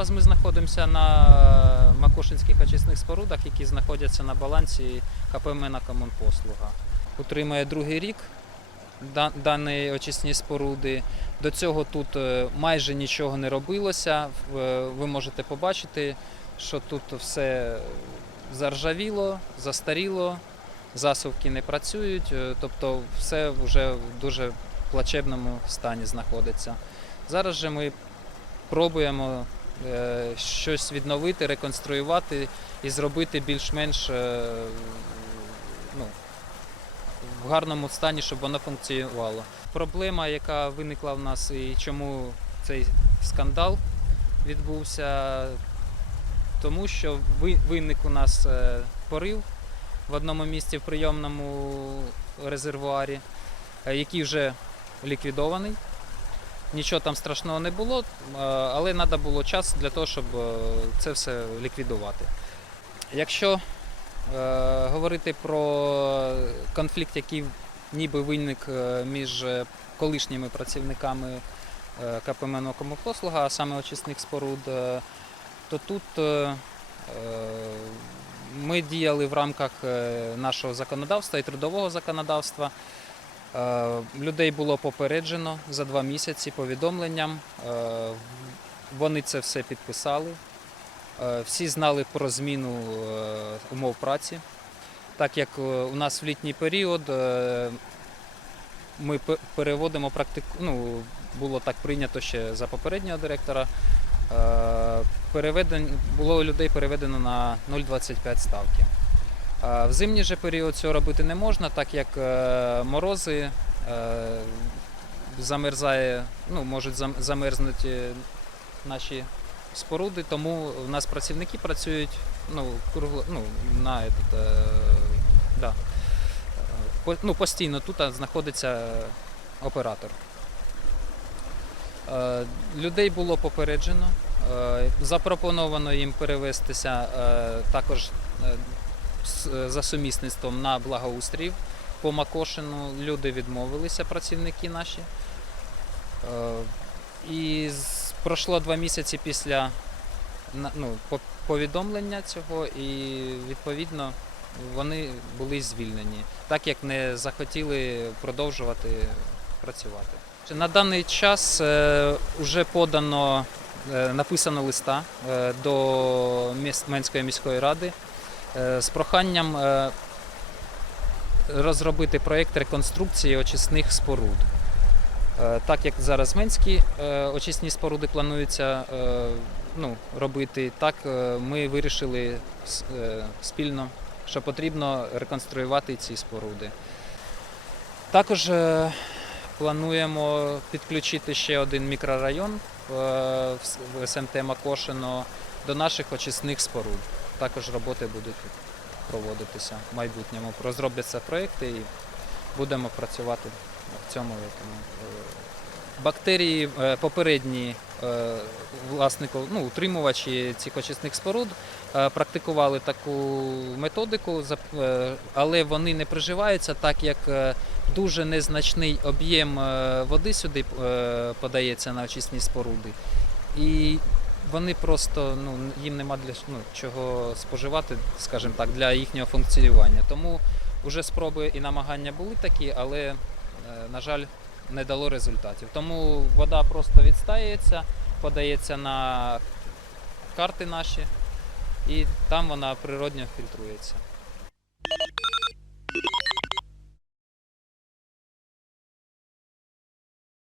Зараз ми знаходимося на Макушинських очисних спорудах, які знаходяться на балансі КП «Мена Комунпослуга. Утримує другий рік да- дані очисні споруди. До цього тут е, майже нічого не робилося. Е, Ви можете побачити, що тут все заржавіло, застаріло, засувки не працюють, е, тобто все вже в дуже плачебному стані знаходиться. Зараз же ми пробуємо е, щось відновити, реконструювати і зробити більш-менш е, ну, в гарному стані, щоб воно функціонувало. Проблема, яка виникла в нас і чому цей скандал відбувся, тому що виник у нас е, порив в одному місці в прийомному резервуарі, е, який вже ліквідований. Нічого там страшного не було, е, але треба було час для того, щоб е, це все ліквідувати. Якщо е, говорити про конфлікт, який ніби виник між колишніми працівниками КП «Менокомопослуга», а саме очисних споруд, то тут ми діяли в рамках нашого законодавства і трудового законодавства. Е, Людей було попереджено за два місяці повідомленням. Е, Вони це все підписали. Е, Всі знали про зміну умов праці. Так як у нас в літній період ми переводимо практику, ну, було так прийнято ще за попереднього директора. Переведень, було людей переведено на 0,25 ставки. В зимній же період цього робити не можна, так як е, морози е, замерзає, ну, можуть замерзнути наші споруди, тому у нас працівники працюють ну, кругло, ну, на этот, е, да, ну, постійно тут знаходиться оператор. Людей було попереджено. Запропоновано їм перевестися також за сумісництвом на благоустрій. По Макошину люди відмовилися, працівники наші. Е, І пройшло два місяці після ну, повідомлення цього, і відповідно вони були звільнені, так як не захотіли продовжувати працювати. На даний час вже подано, е, написано листа е, до Менської міської ради е, з проханням е, розробити проєкт реконструкції очисних споруд. Е, Так як зараз Менські е, очисні споруди плануються е, ну, робити, так е, ми вирішили е, спільно, що потрібно реконструювати ці споруди. Також е, плануємо підключити ще один мікрорайон е, в СМТ Макошино до наших очисних споруд. Також роботи будуть проводитися в майбутньому. Розробляться проекти і будемо працювати в цьому. Е, Бактерії е, попередні е, власнику, ну, утримувачі цих очисних споруд практикували таку методику, але вони не приживаються, так як дуже незначний об'єм води сюди подається на очисні споруди. І вони просто ну, їм нема для ну, чого споживати, скажімо так, для їхнього функціонування. Тому вже спроби і намагання були такі, але, е, на жаль, не дало результатів. Тому вода просто відстається, подається на карти наші, і там вона природньо фільтрується.